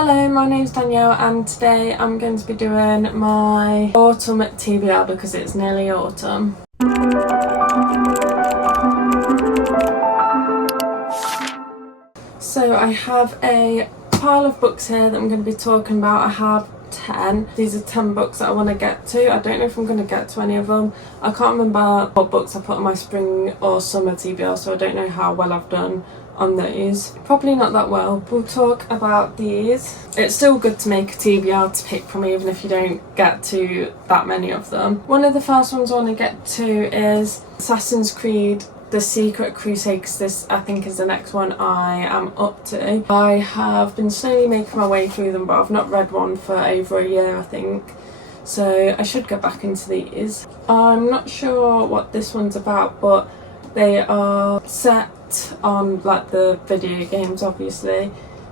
Hello, my name's Danielle and today I'm going to be doing my autumn TBR because it's nearly autumn. So I have a pile of books here that I'm going to be talking about. I have 10. These are 10 books that I want to get to. I don't know if I'm going to get to any of them. I can't remember what books I put on my spring or summer TBR, so I don't know how well I've done on these. Probably not that well. We'll talk about these. It's still good to make a TBR to pick from even if you don't get to that many of them. One of the first ones I want to get to is Assassin's Creed The Secret Crusade, because this I think is the next one I am up to. I have been slowly making my way through them, but I've not read one for over a year I think, so I should get back into these. I'm not sure what this one's about, but they are set on like the video games obviously.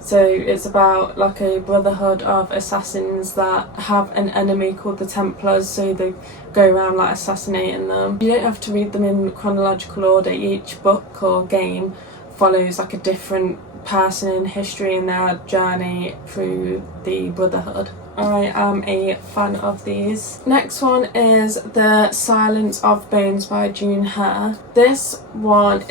So it's about like a brotherhood of assassins that have an enemy called the Templars, so they go around like assassinating them. You don't have to read them in chronological order. Each book or game follows like a different person in history and their journey through the brotherhood. I am a fan of these. Next one is The Silence of Bones by June Hare. This one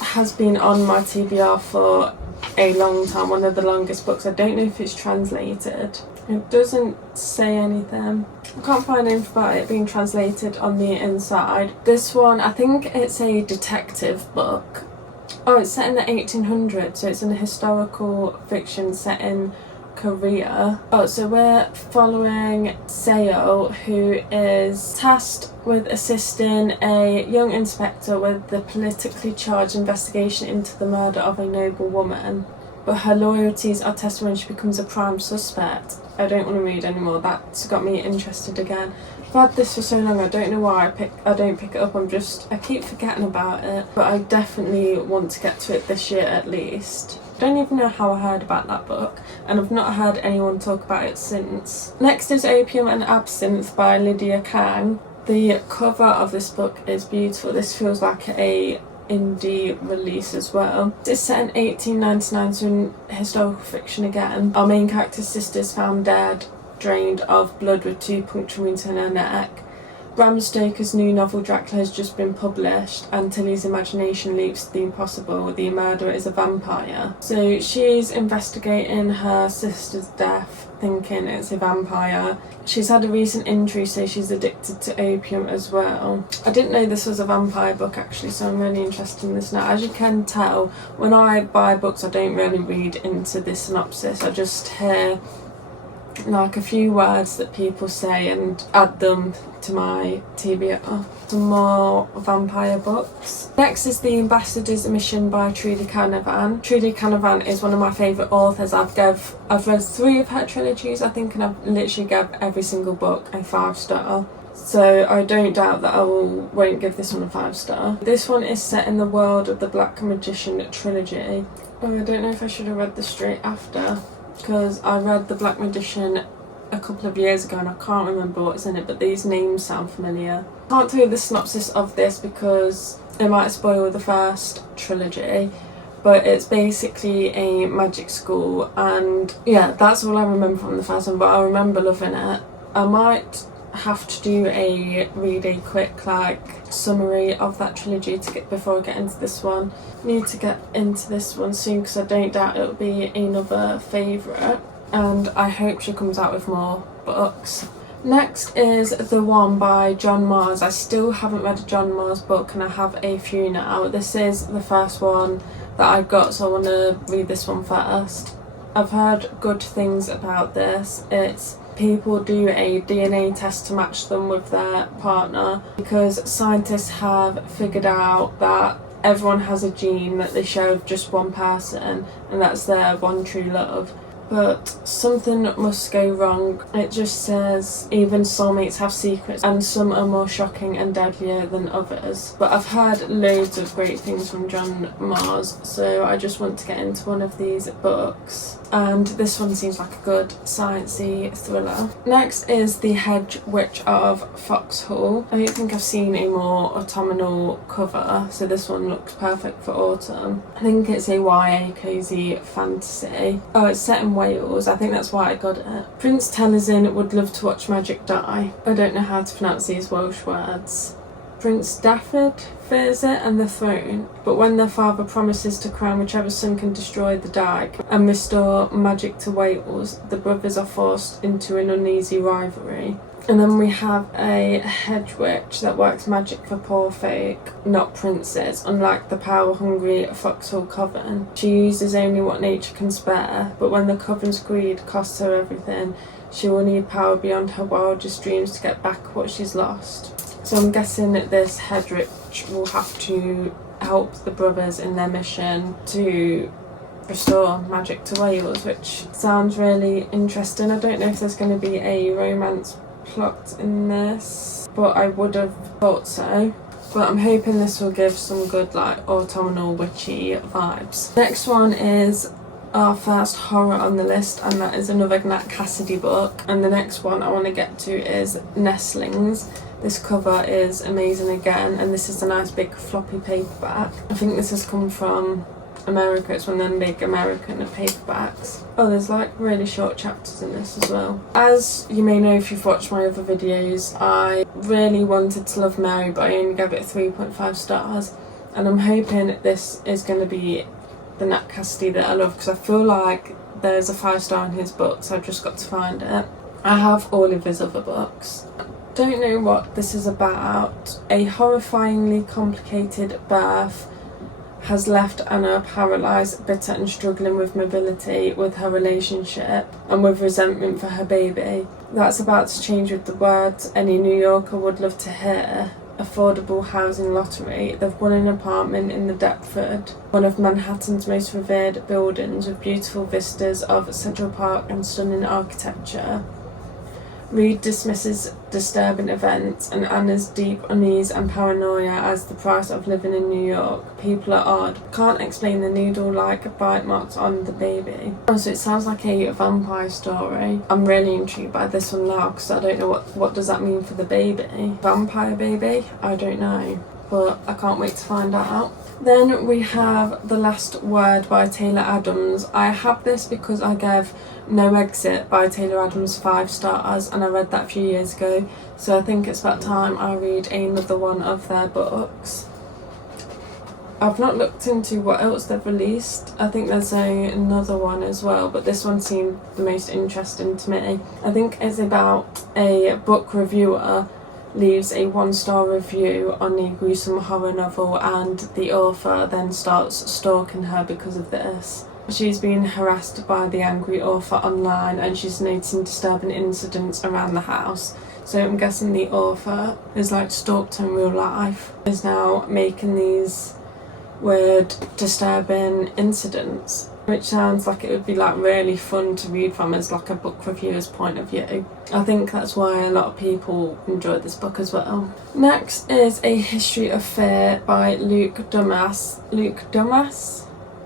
has been on my TBR for a long time, one of the longest books. I don't know if it's translated. It doesn't say anything. I can't find anything about it being translated on the inside. This one, I think it's a detective book. Oh, it's set in the 1800s, so it's in a historical fiction set in Korea. Oh, so we're following Seo, who is tasked with assisting a young inspector with the politically charged investigation into the murder of a noble woman, but her loyalties are tested when she becomes a prime suspect. I don't want to read anymore. That's got me interested again. I've had this for so long, I don't know why I don't pick it up. I keep forgetting about it, but I definitely want to get to it this year at least. Don't even know how I heard about that book, and I've not heard anyone talk about it since. Next is Opium and Absinthe by Lydia Kang. The cover of this book is beautiful. This feels like a indie release as well. It's set in 1899, so in historical fiction again. Our main character's sister is found dead, drained of blood with 2 puncture wounds in her neck. Bram Stoker's new novel Dracula has just been published, and Tilly's imagination leaps to the impossible. The murderer is a vampire. So she's investigating her sister's death, thinking it's a vampire. She's had a recent injury, so she's addicted to opium as well. I didn't know this was a vampire book actually, so I'm really interested in this now. As you can tell, when I buy books I don't really read into the synopsis. I just hear like a few words that people say and add them to my TBR. Some more vampire books. Next is The Ambassador's Mission by Trudy Canavan. Trudy Canavan is one of my favourite authors. I've read 3 of her trilogies I think, and I've literally gave every single book a 5-star. So I don't doubt that I won't give this one a 5-star. This one is set in the world of the Black Magician trilogy. Oh, I don't know if I should have read this straight after, because I read The Black Magician a couple of years ago and I can't remember what's in it, but these names sound familiar. I can't tell you the synopsis of this because it might spoil the first trilogy, but it's basically a magic school, and yeah, that's all I remember from the first one, but I remember loving it. I might have to do a quick summary of that trilogy before I get into this one. Need to get into this one soon because I don't doubt it'll be another favourite, and I hope she comes out with more books. Next is The One by John Mars. I still haven't read a John Mars book and I have a few now. This is the first one that I got, so I want to read this one first. I've heard good things about this. It's people do a DNA test to match them with their partner because scientists have figured out that everyone has a gene that they share with just one person, and that's their one true love. But something must go wrong. It just says even soulmates have secrets and some are more shocking and deadlier than others. But I've heard loads of great things from John Mars, so I just want to get into one of these books. And this one seems like a good sciencey thriller. Next is The Hedge Witch of Foxhall. I don't think I've seen a more autumnal cover, so this one looks perfect for autumn. I think it's a YA cozy fantasy. Oh, it's set in Wales. I think that's why I got it. Prince Tellersin would love to watch magic die. I don't know how to pronounce these Welsh words. Prince Stafford fears it and the throne, but when their father promises to crown whichever son can destroy the dyke and restore magic to Wales, the brothers are forced into an uneasy rivalry. And then we have a hedge witch that works magic for poor folk, not princes. Unlike the power-hungry foxhole coven, she uses only what nature can spare, but when the coven's greed costs her everything, she will need power beyond her wildest dreams to get back what she's lost. So I'm guessing that this hedge witch will have to help the brothers in their mission to restore magic to Wales, which sounds really interesting. I don't know if there's going to be a romance plot in this, but I would have thought so. But I'm hoping this will give some good like autumnal witchy vibes. Next one is our first horror on the list, and that is another Nat Cassidy book. And the next one I want to get to is Nestlings. This cover is amazing again, and this is a nice big floppy paperback. I think this has come from America. It's one of them big American paperbacks. Oh, there's like really short chapters in this as well. As you may know if you've watched my other videos, I really wanted to love Mary, but I only gave it 3.5 stars, and I'm hoping this is going to be the Nat Cassidy that I love, because I feel like there's a 5-star in his book, so I've just got to find it. I have all of his other books. Don't know what this is about. A horrifyingly complicated birth has left Anna paralysed, bitter and struggling with mobility with her relationship and with resentment for her baby. That's about to change with the words any New Yorker would love to hear. Affordable housing lottery. They've won an apartment in the Deptford, one of Manhattan's most revered buildings, with beautiful vistas of Central Park and stunning architecture. Reed dismisses disturbing events and Anna's deep unease and paranoia as the price of living in New York. People are odd. Can't explain the needle-like bite marks on the baby. Also, it sounds like a vampire story. I'm really intrigued by this one now, because I don't know what does that mean for the baby. Vampire baby? I don't know, but I can't wait to find out. Then we have The Last Word by Taylor Adams. I have this because I gave No Exit by Taylor Adams 5 stars, and I read that a few years ago, so I think it's about time I read another one of their books. I've not looked into what else they've released. I think there's another one as well, but this one seemed the most interesting to me. I think it's about a book reviewer leaves a 1-star review on a gruesome horror novel, and the author then starts stalking her because of this. She's been harassed by the angry author online, and she's noticing disturbing incidents around the house. So I'm guessing the author is like stalked her in real life, is now making these weird, disturbing incidents, which sounds like it would be like really fun to read from as like a book reviewer's point of view. I think that's why a lot of people enjoyed this book as well. Next is A History of Fear by Luke Dumas.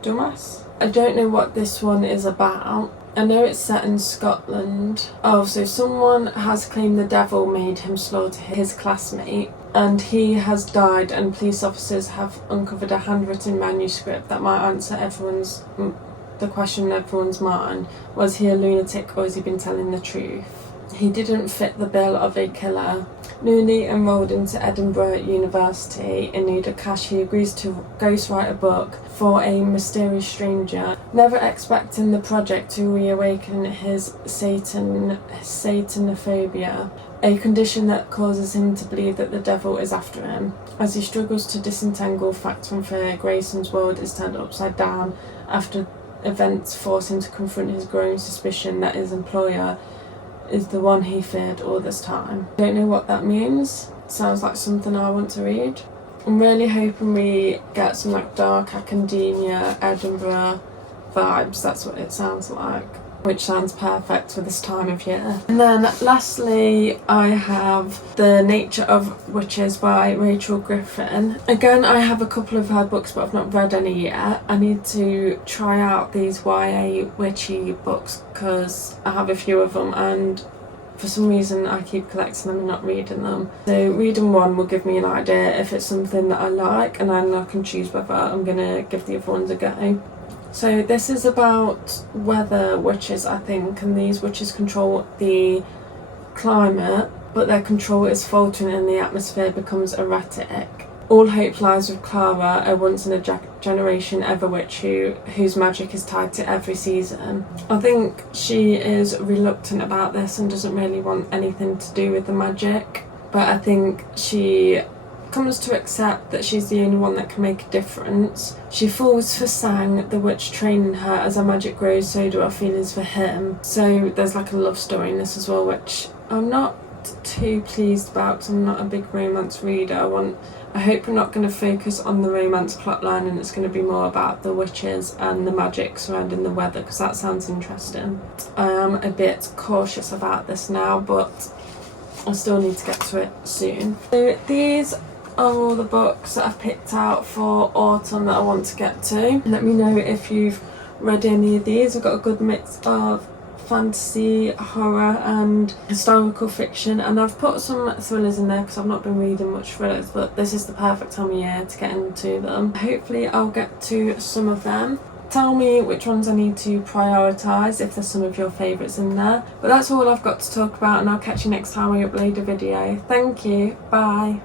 Dumas? I don't know what this one is about. I know it's set in Scotland. Oh, so someone has claimed the devil made him slaughter his classmate, and he has died, and police officers have uncovered a handwritten manuscript that might answer the question in everyone's mind. Was he a lunatic, or has he been telling the truth? He didn't fit the bill of a killer. Newly enrolled into Edinburgh University in need of cash, he agrees to ghostwrite a book for a mysterious stranger, never expecting the project to reawaken his satanophobia, a condition that causes him to believe that the devil is after him. As he struggles to disentangle fact from fear, Grayson's world is turned upside down after events force him to confront his growing suspicion that his employer is the one he feared all this time. Don't know what that means. Sounds like something I want to read. I'm really hoping we get some like dark academia, Edinburgh vibes. That's what it sounds like, which sounds perfect for this time of year. And then lastly, I have The Nature of Witches by Rachel Griffin. Again, I have a couple of her books, but I've not read any yet. I need to try out these YA witchy books because I have a few of them, and for some reason I keep collecting them and not reading them. So reading one will give me an idea if it's something that I like, and then I can choose whether I'm going to give the other ones a go. So this is about weather witches, I think, and these witches control the climate, but their control is faltering and the atmosphere becomes erratic. All hope lies with Clara, a once-in-a-generation ever witch whose magic is tied to every season. I think she is reluctant about this and doesn't really want anything to do with the magic, but I think she comes to accept that she's the only one that can make a difference. She falls for Sang, the witch training her. As her magic grows, so do our feelings for him. So there's like a love story in this as well, which I'm not too pleased about because I'm not a big romance reader. I hope we're not going to focus on the romance plotline and it's going to be more about the witches and the magic surrounding the weather, because that sounds interesting. I am a bit cautious about this now, but I still need to get to it soon. So these are all the books that I've picked out for autumn that I want to get to. Let me know if you've read any of these. I've got a good mix of fantasy, horror and historical fiction, and I've put some thrillers in there because I've not been reading much thrillers, but this is the perfect time of year to get into them. Hopefully I'll get to some of them. Tell me which ones I need to prioritise if there's some of your favourites in there. But that's all I've got to talk about, and I'll catch you next time I upload a video. Thank you, bye.